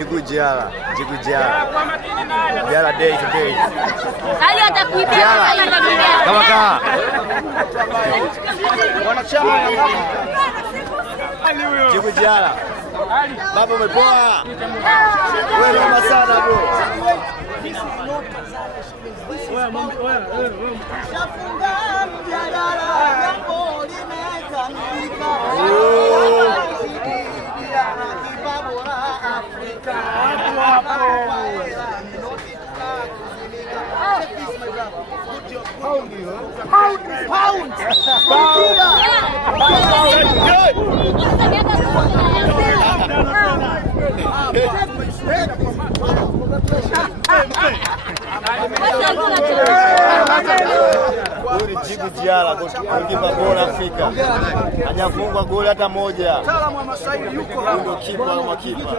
Jigu Diarra. Diarra day today. Hayo atakuibia sana na mimi. Kama kaa. Wanachama Jigu Diarra. Baba umepoa. Wewe mama sana bro. shafunga mjadala jambo limekamilika. Jigu Diarra kukipa bora Afrika. Hajafungwa goli hata moja. Mtaalamu wa Masaili yuko hapa. Ndio kipa kama kipa.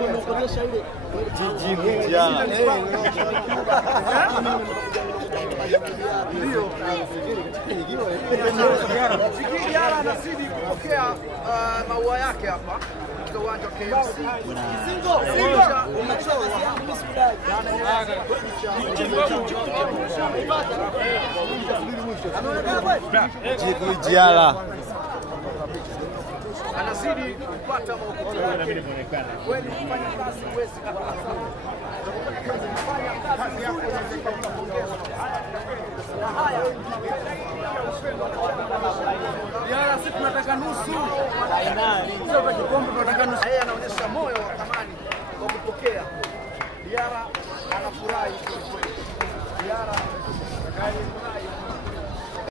Jigu Diarra. Ndio. Jigu Diarra anazidi kupokea maua yake hapa katika uwanja wa KMC. Jigu Diarra. Anazidi kupata maukuti yake. Kweli kufanya kazi huwezi kukosa. Diarra sisi tunataka nusu. Sio kwa kikombe tunataka nusu. Yeye anaonyesha moyo wa thamani kwa kupokea. Diarra anafurahi kweli. Diarra